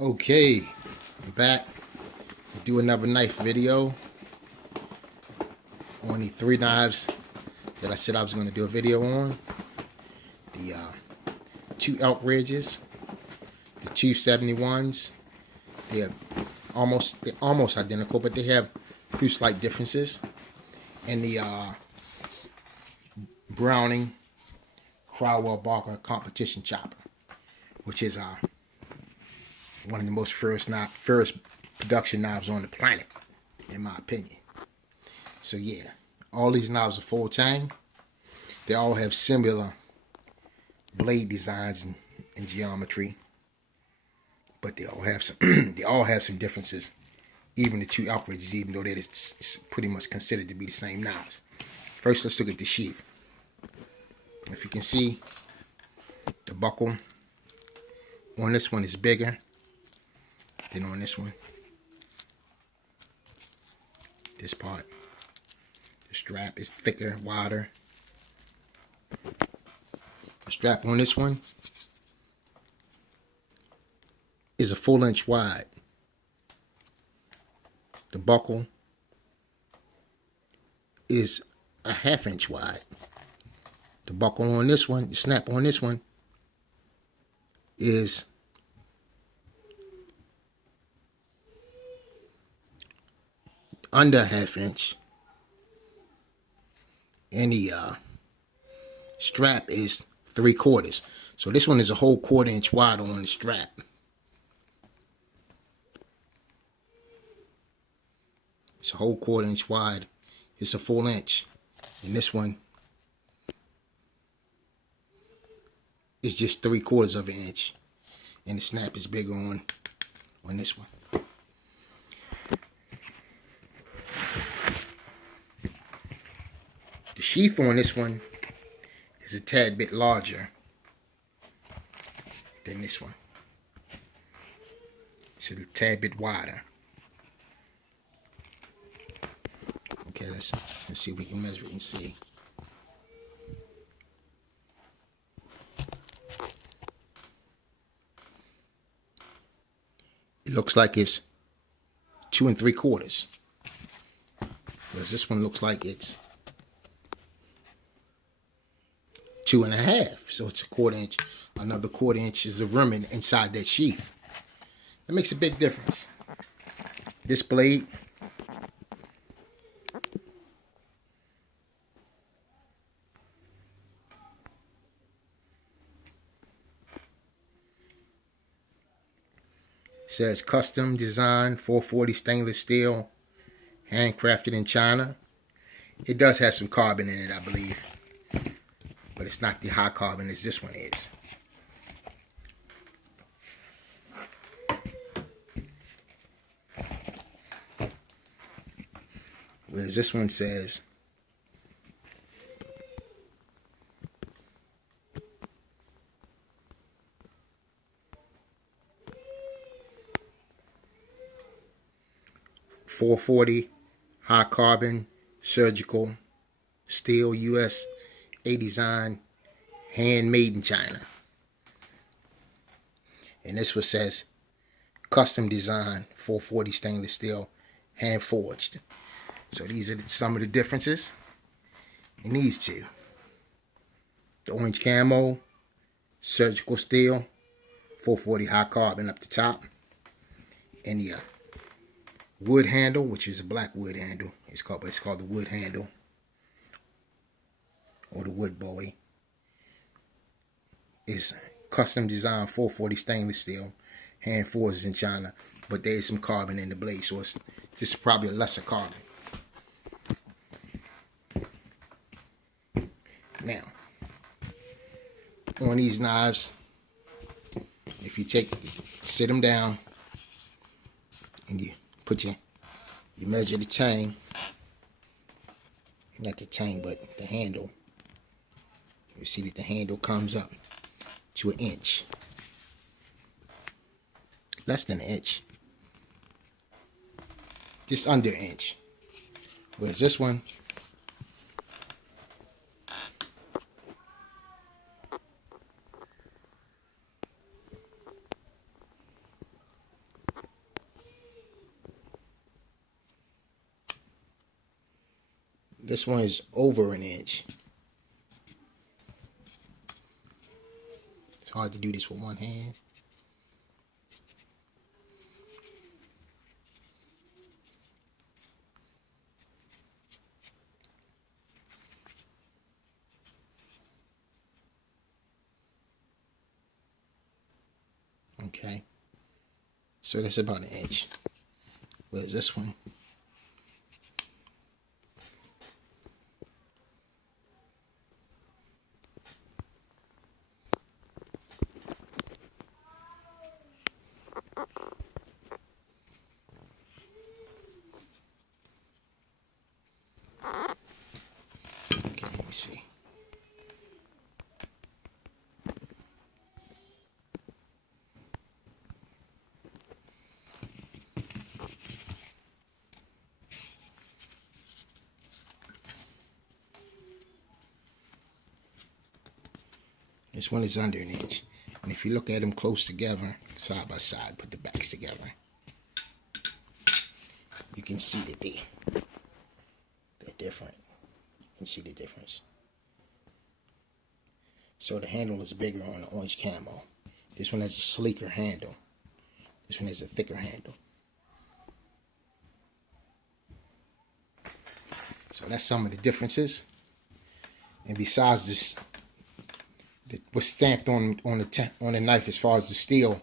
Okay, I'm back to do another knife video on the 3 knives that I said I was going to do a video on. The two Elk Ridges, the 271s. They're almost identical, but they have a few slight differences. And the Browning Crowell Barker competition chopper, which is one of the most first production knives on the planet, in my opinion. So yeah, all these knives are full tang. They all have similar blade designs and geometry, but they all have some differences. Even the two Elk Ridges, even though they're pretty much considered to be the same knives. First, let's look at the sheath. If you can see, the buckle on this one is bigger than on this one. This part, the strap is thicker, wider. The strap on this one is a full inch wide. The buckle is a ½ inch wide. The buckle on this one, the snap on this one, is under ½ inch. And the strap is 3/4. So this one is a whole 1/4 inch wide on the strap. It's a whole 1/4 inch wide. It's a full inch. And this one is just 3/4 of an inch. And the snap is bigger on this one. The sheath on this one is a tad bit larger than this one. It's a tad bit wider. Okay, let's see if we can measure it and see. It looks like it's 2 3/4. Whereas this one looks like it's 2 1/2. So it's a 1/4 inch. Another 1/4 inches of room inside that sheath. That makes a big difference. This blade says custom design 440 stainless steel, handcrafted in China. It does have some carbon in it, I believe, but it's not the high carbon as this one is. Whereas this one says .440 high carbon surgical steel USA design, handmade in China. And this one says custom design 440 stainless steel, hand forged. So these are some of the differences in these two. The orange camo, surgical steel, 440 high carbon up the top, and the wood handle, which is a black wood handle. It's called the wood handle or the wood bowie. It's custom design 440 stainless steel, hand forged in China, but there is some carbon in the blade, so it's just probably a lesser carbon. Now, on these knives, if you sit them down and you measure the tang, not the tang, but the handle. You see that the handle comes up to 1 inch, less than 1 inch, just under 1 inch. Whereas this one This one is over an inch. It's hard to do this with one hand. Okay, so that's about an inch. Where's this one? Okay, let me see. This one is under an inch. And if you look at them close together, side by side, put the backs together, you can see that they're different. You can see the difference. So the handle is bigger on the orange camo. This one has a sleeker handle. This one has a thicker handle. So that's some of the differences. And besides this, what's stamped on the knife as far as the steel,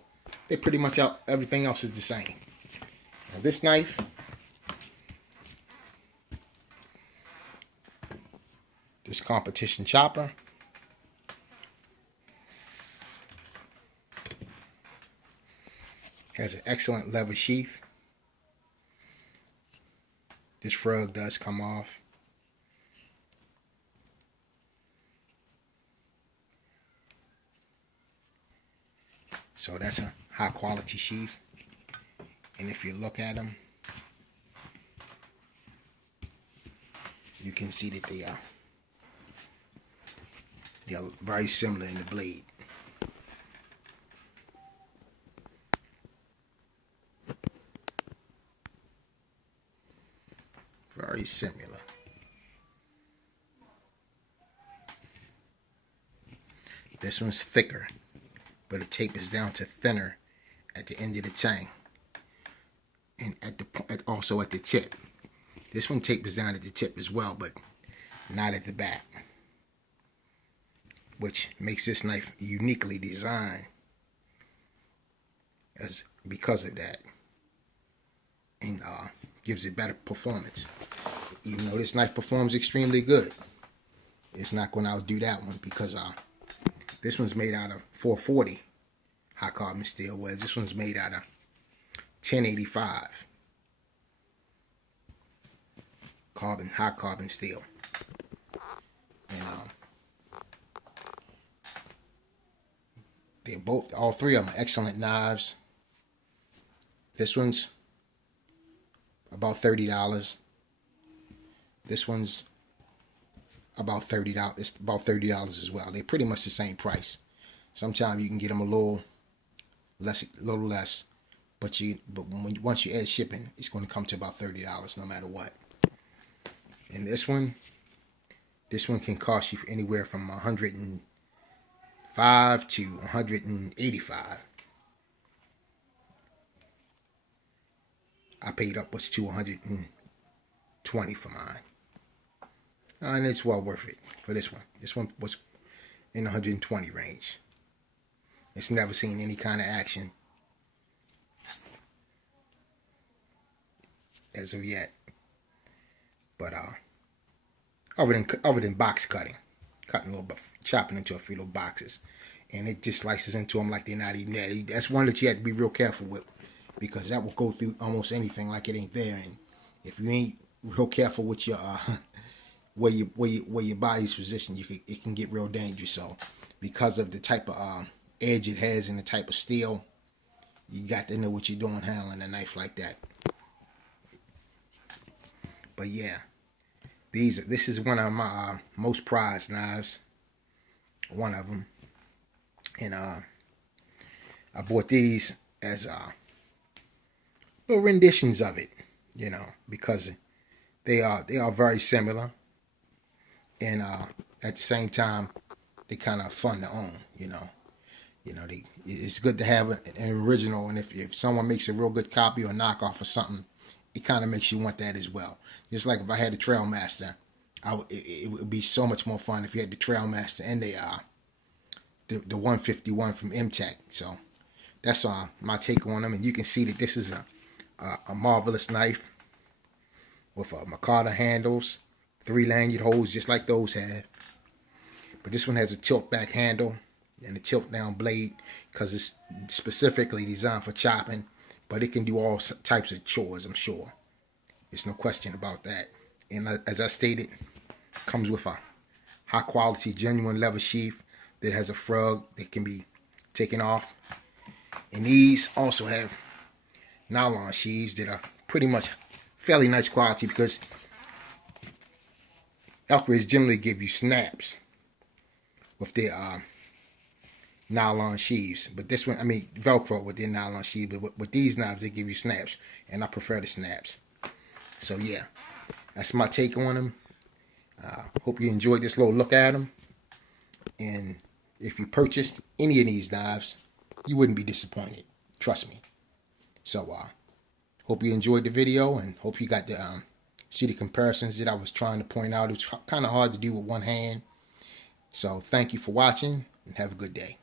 they pretty much everything else is the same. Now this knife, this competition chopper, has an excellent leather sheath. This frog does come off. So that's a high quality sheath. And if you look at them, you can see that they are very similar in the blade. Very similar. This one's thicker, but it tapers down to thinner at the end of the tang, and also at the tip. This one tapers down at the tip as well, but not at the back, which makes this knife uniquely designed because of that, and gives it better performance. Even though this knife performs extremely good, it's not going to outdo that one, because this one's made out of 440 high carbon steel, whereas this one's made out of 1085 high carbon steel. And all three of them are excellent knives. This one's about $30. This one's about $30. It's about $30 as well. They're pretty much the same price. Sometimes you can get them a little less, but once you add shipping, it's going to come to about $30 no matter what. And this one can cost you anywhere from $105 to $185. I paid upwards to $120 for mine. And it's well worth it for this one. This one was in the $120 range. It's never seen any kind of action as of yet. But other than box cutting a little bit, chopping into a few little boxes, and it just slices into them like they're not even there. That's one that you have to be real careful with, because that will go through almost anything like it ain't there. And if you ain't real careful with your where your body's positioned, it can get real dangerous. So because of the type of edge it has and the type of steel, you got to know what you're doing handling a knife like that. But yeah, this is one of my most prized knives, one of them. And I bought these as little renditions of it, because they are very similar. and at the same time, they kind of fun to own. It's good to have an original, and if someone makes a real good copy or knockoff or something, it kind of makes you want that as well. Just like if I had the Trailmaster, it would be so much more fun if you had the Trailmaster and the 151 from M-Tech. So that's my take on them, and you can see that this is a marvelous knife with Micarta handles, 3 lanyard holes just like those have. But this one has a tilt back handle and a tilt down blade because it's specifically designed for chopping, but it can do all types of chores, I'm sure. There's no question about that. And as I stated, comes with a high quality genuine leather sheath that has a frog that can be taken off. And these also have nylon sheaths that are pretty much fairly nice quality because Elk Ridge generally give you snaps with their nylon sheaths. But this one, I mean Velcro with their nylon sheaths, but with these knives they give you snaps, and I prefer the snaps. So yeah, that's my take on them. Hope you enjoyed this little look at them. And if you purchased any of these knives, you wouldn't be disappointed. Trust me. So hope you enjoyed the video, and hope you got to see the comparisons that I was trying to point out. It's kind of hard to do with one hand. So thank you for watching, and have a good day.